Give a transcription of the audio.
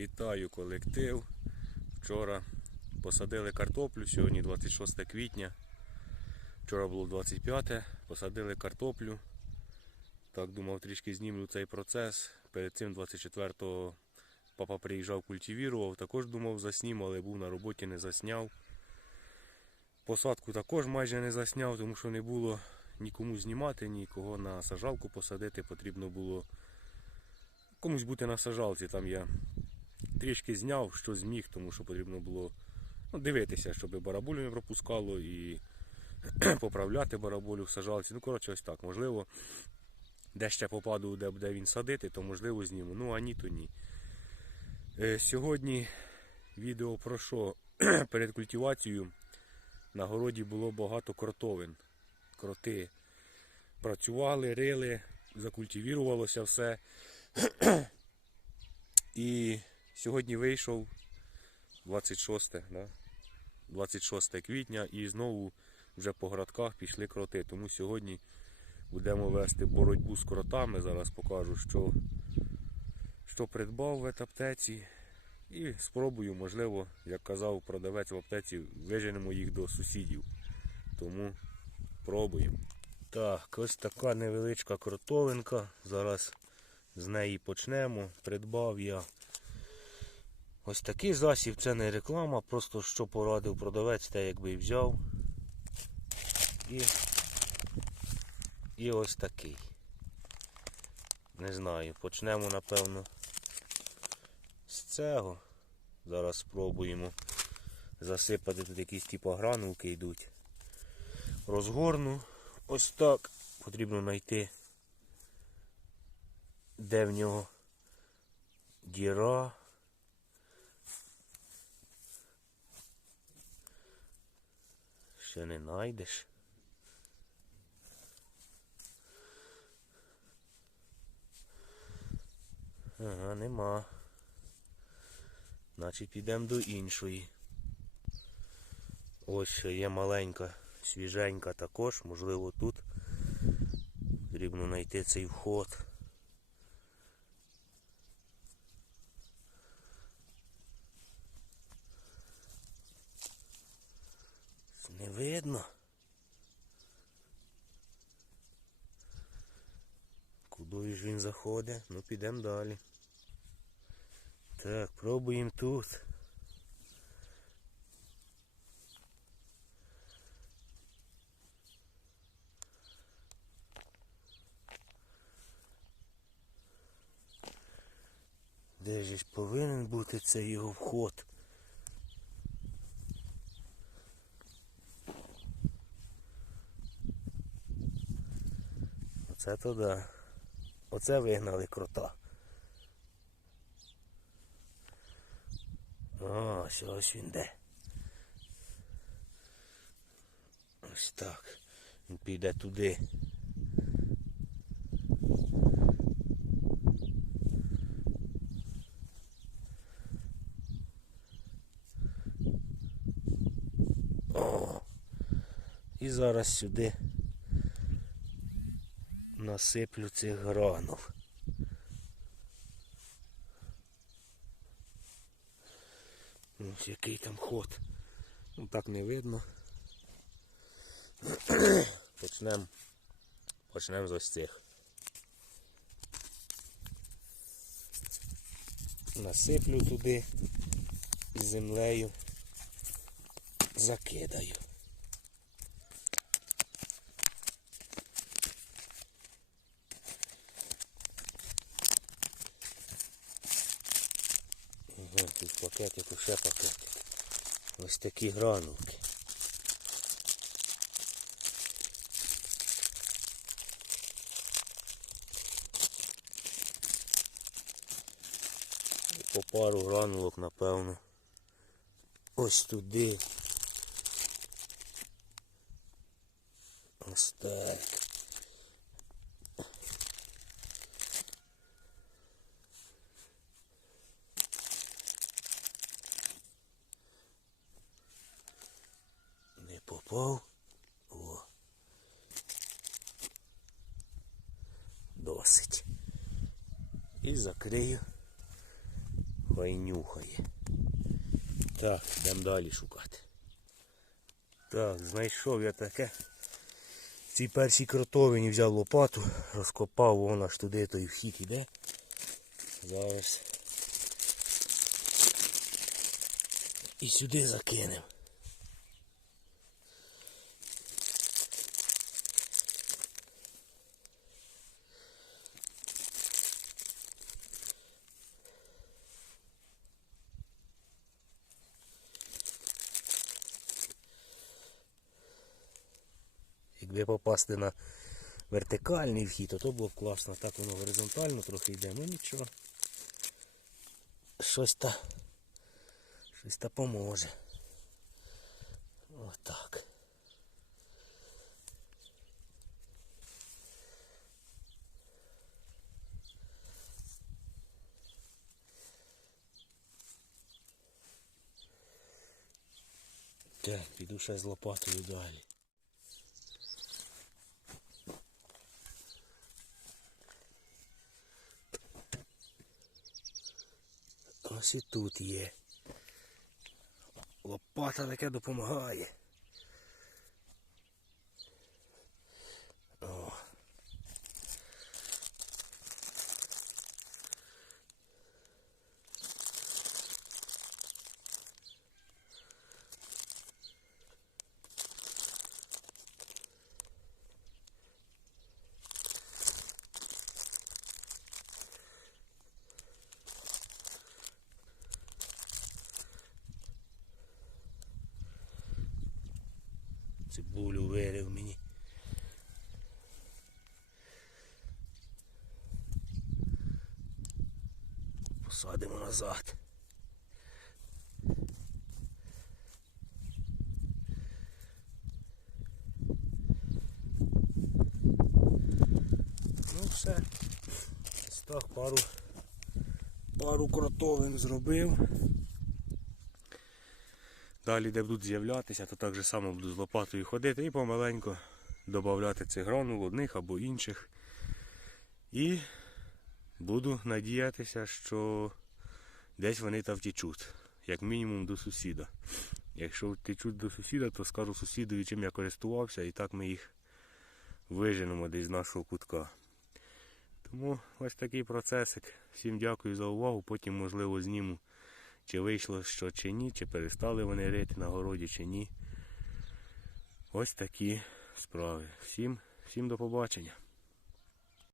Вітаю колектив. Вчора посадили картоплю, сьогодні 26 квітня. Вчора було 25, посадили картоплю. Так думав, трішки знімлю цей процес. Перед цим 24-го папа приїжджав, культивірував. Також думав заснім, але був на роботі, не засняв. Посадку також майже не засняв, тому що не було нікому знімати, нікого на сажалку посадити. Потрібно було комусь бути на сажалці. Там я трішки зняв, що зміг, тому що потрібно було ну, дивитися, щоб барабулю не пропускало і поправляти бараболю в сажалці. Ну, коротше, ось так. Можливо, де ще попаду, де буде він садити, то можливо зніму. Ну, а ні, то ні. Е, сьогодні відео про що? Перед культивацією на городі було багато кротовин. Кроти працювали, рили, закультивірувалося все. Сьогодні вийшов 26, да? 26 квітня і знову вже по городках пішли кроти. Тому сьогодні будемо вести боротьбу з кротами. Зараз покажу, що, що придбав в аптеці. І спробую, можливо, як казав продавець в аптеці, виженемо їх до сусідів. Тому пробуємо. Так, ось така невеличка кротовинка. Зараз з неї почнемо. Придбав я ось такий засіб, це не реклама, просто що порадив продавець, те якби і взяв. І, і ось такий. Не знаю, почнемо напевно з цього. Зараз спробуємо засипати тут якісь типу гранулки йдуть. Розгорну. Ось так. Потрібно знайти, де в нього діра. Ще не знайдеш. Ага, нема. Значить підемо до іншої. Ось є маленька, свіженька також, можливо тут. Потрібно знайти цей вход. Не видно. Куди ж він заходить? Ну підемо далі. Так, пробуємо тут. Де ж повинен бути цей його вход? Оце то да. Оце вигнали крота. О, ось ось він де. Ось так. Він піде туди. О! І зараз сюди насиплю цих гранул. Ось який там ход. Ну так не видно. Почнемо почнемо з ось цих. Насиплю туди з землею, закидаю. Тут пакетик, ще пакетик. Ось такі гранулки. І по пару гранулок, напевно. Ось туди. Ось так. Попав. О. Досить. І закрию Хай нюхає. Так, йдемо далі шукати. Так, знайшов я таке. В цій першій кротовині взяв лопату, розкопав, вон аж туди той вхід іде. Зараз. І сюди закинемо. Якби попасти на вертикальний вхід, то, то було б класно. Так воно горизонтально трохи йде, ну нічого. Щось та щось та поможе. Отак. Так, піду ще з лопатою далі. Ось і тут є. Лопата таке допомагає. Цибулю вирив мені. Посадимо назад. Ну все. Ось так пару пару кротовин зробив. Далі, де будуть з'являтися, то так же само буду з лопатою ходити і помаленько додати цих гранул одних або інших. І буду надіятися, що десь вони та втічуть, як мінімум до сусіда. Якщо втечуть до сусіда, то скажу сусідові, чим я користувався, і так ми їх виженемо десь з нашого кутка. Тому ось такий процесик. Всім дякую за увагу. Потім, можливо, зніму чи вийшло що чи ні, чи перестали вони рити на городі чи ні. Ось такі справи. Всім, всім до побачення.